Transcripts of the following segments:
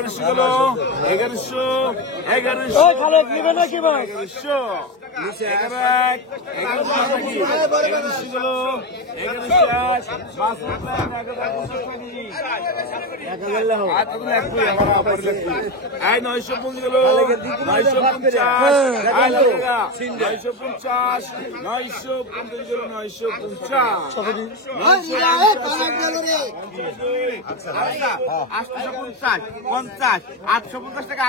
1100 নেবে নাকি ভাই? 1100 850 টাকা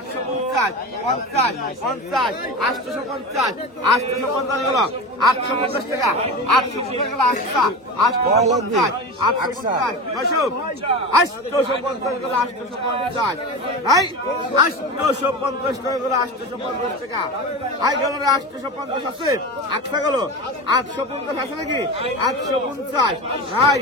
850 50 50 850 850 গেল 850 টাকা 850 গেল 850 850 গেল 850 ভাই 850 টাকা গেল 850 টাকা ভাই গেল 850 আছে 8 গেল 850 আছে নাকি 850 ভাই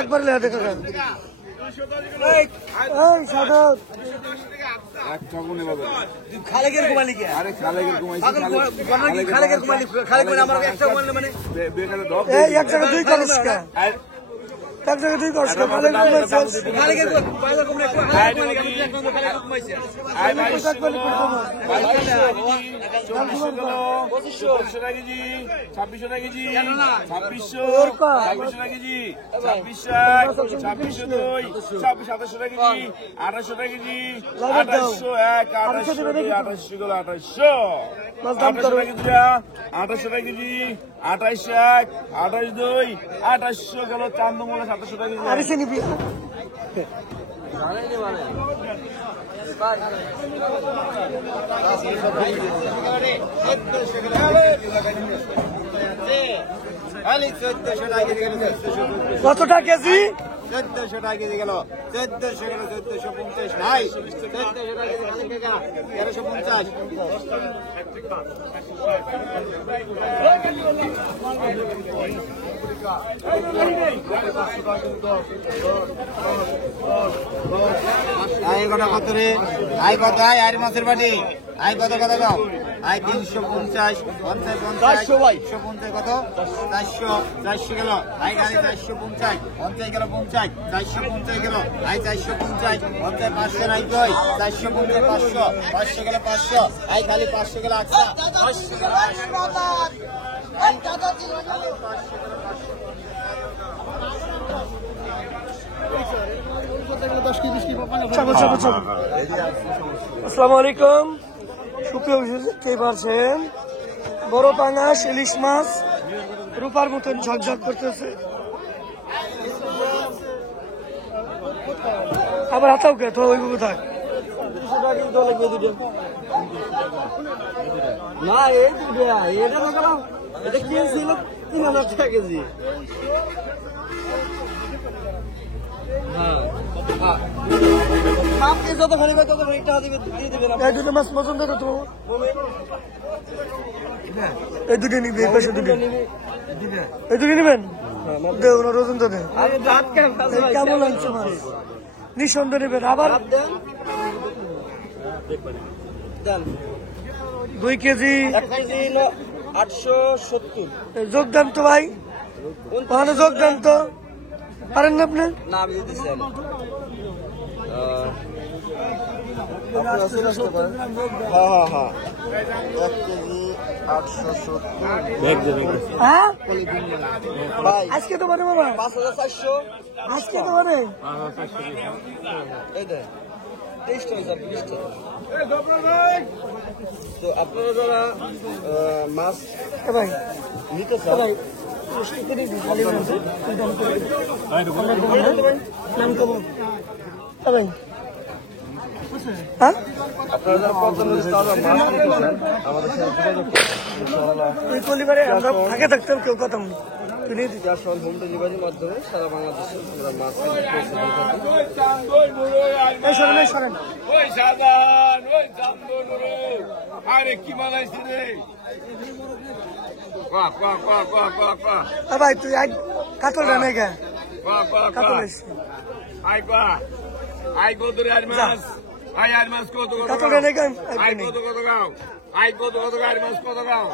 একবার খালেকের ঘুমালি কে? আরে খালেকের ঘুমাইছি খালেকের ঘুমালি খালেক মানে আমার একটা মানে এই এক জায়গা দুই করস কা এক জায়গা দুই করস কা খালেক ঘুমাইছিস খালেকের বাইরে ঘুমনে একটু খালেক ঘুমাইছে আই ভাই 2500 টাকা কেজি 2600 টাকা কেজি 2600 টাকা কেজি 2600 2700 টাকা কেজি 2800 টাকা কেজি 2800 টাকা কেজি 28 2 2800 গেল 4 নম্বরে 2700 টাকা কেজি আরে সে নিবি কত টাকা কেজি 1400 টাকা কেজি গেল 1400 গেল 1450 ভাই 1400 টাকা কেজি 1350 আই কত কত রে আই কত আই মাছের বাটি আই কত কত দাও আই 350 50 150 কত 400 গেল আই গাড়ি 450 50 গেল 50 450 গেল আই 450 50 500 নাই কই 450 500 গেল 500 আই খালি 500 গেল 800 500 গেল 800 এই দাদা ছিল 500 গেল 500 আসসালামু আলাইকুম সুপ্রিয় কে পারছেন বড় পাঙাশ ইলিশ মাছ রূপার মতন ঝকঝক করতেছে আবার হাতাও কে তো ওই কোথায় না এই দুটা এটা দেখালাম এটা কি ছিল 3000 টাকা কেজি আপনি যত খালি ভাই তত একটা দিবে দিয়ে দিবেন এই দুটো মাছ পছন্দ করো তো এই দুটো নিবে এই পাশে দুটো এই দুটো নেবেন দেও না রোজন তো দেন আরে দাঁত কেমন লাগছে মাছ নিঃসন্দেহ নেবেন আবার দেন 2 কেজি 1 কেজি 870 যোগদান তো ভাই ওখানে যোগদান তো পারেন না আপনি না আমি দিতেছি হ্যাঁ 1 কেজি 870 হ্যাঁ ভাই আজকে তো মানে বাবা 5400 আজকে তো মানে এই দে 23 টাকা 20 টাকা তো আপনারা যারা মাছ ভাই নিতে চান ভাই পরিবারে আমরা ফাঁকে থাকতাম কেউ কথা যার সঙ্গে হোম ডেলিভারির মাধ্যমে সারা বাংলাদেশে আমরা মাছ পৌঁছে দিয়ে থাকি। আরে কি মালাইছি রে ভাই তুই কাতল রানে গে কাতল আই কত রে আর মাছ আই আর মাছ কত কত কাতল রানে গে আই কত কত গাও আই কত কত আর মাছ কত গাও